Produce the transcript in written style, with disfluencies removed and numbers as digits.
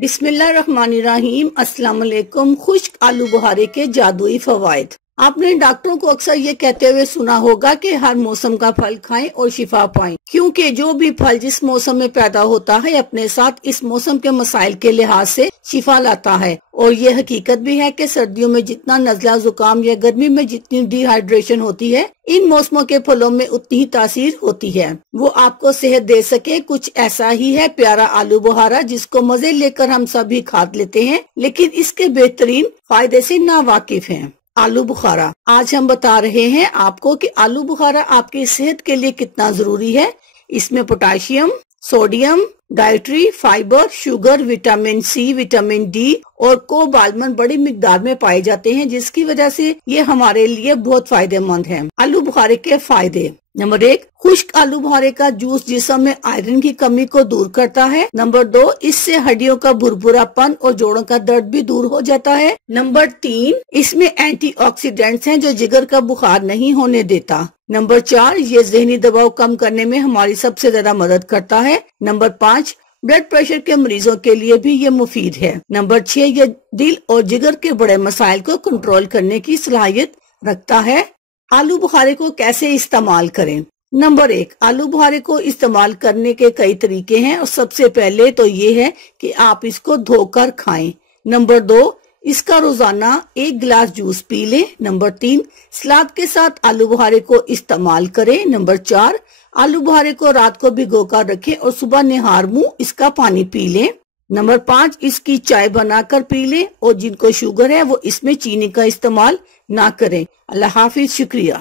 बिस्मिल्लाहिर्रहमानिर्रहीम। अस्सलाम वालेकुम। खुश्क आलू बुहारे के जादुई फवाइद। आपने डॉक्टरों को अक्सर ये कहते हुए सुना होगा कि हर मौसम का फल खाएं और शिफा पाएं, क्योंकि जो भी फल जिस मौसम में पैदा होता है अपने साथ इस मौसम के मसाइल के लिहाज से शिफा लाता है। और ये हकीकत भी है कि सर्दियों में जितना नज़ला जुकाम या गर्मी में जितनी डिहाइड्रेशन होती है, इन मौसमों के फलों में उतनी ही तासीर होती है। वो आपको सेहत दे सके, कुछ ऐसा ही है प्यारा आलू बुहारा, जिसको मजे लेकर हम सभी खा लेते हैं, लेकिन इसके बेहतरीन फायदे से ना वाकिफ हैं। आलू बुखारा। आज हम बता रहे हैं आपको कि आलू बुखारा आपकी सेहत के लिए कितना जरूरी है। इसमें potassium, sodium, dietary fibre, sugar, vitamin C, vitamin D और कोबाल्मन बड़ी मिकदार में पाए जाते हैं, जिसकी वजह से ये हमारे लिए बहुत फायदेमंद है। आलू बुखारे के फायदे। नंबर 1, खुश्क आलू बुखारे का जूस जिस्म में आयरन की कमी को दूर करता है। नंबर 2, इससे हड्डियों का भुरभुरापन और जोड़ों का दर्द भी दूर हो जाता है। नंबर 3, इसमें एंटीऑक्सीडेंट्स हैं जो जिगर का बुखार नहीं होने देता। नंबर 4, ये जहनी दबाव कम करने में हमारी सबसे ज्यादा मदद करता है। नंबर 5, ब्लड प्रेशर के मरीजों के लिए भी ये मुफीद है। नंबर 6, ये दिल और जिगर के बड़े मसाइल को कंट्रोल करने की सलाहियत रखता है। आलू बुखारे को कैसे इस्तेमाल करें। नंबर 1, आलू बुखारे को इस्तेमाल करने के कई तरीके हैं और सबसे पहले तो ये है कि आप इसको धोकर खाएं। नंबर 2, इसका रोजाना 1 गिलास जूस पी लें। नंबर 3, सलाद के साथ आलू बुखारे को इस्तेमाल करें। नंबर 4, आलू बुखारे को रात को भिगो कर रखें और सुबह निहार मुंह इसका पानी पी लें। नंबर 5, इसकी चाय बनाकर पी लें और जिनको शुगर है वो इसमें चीनी का इस्तेमाल ना करें। अल्लाह हाफिज, शुक्रिया।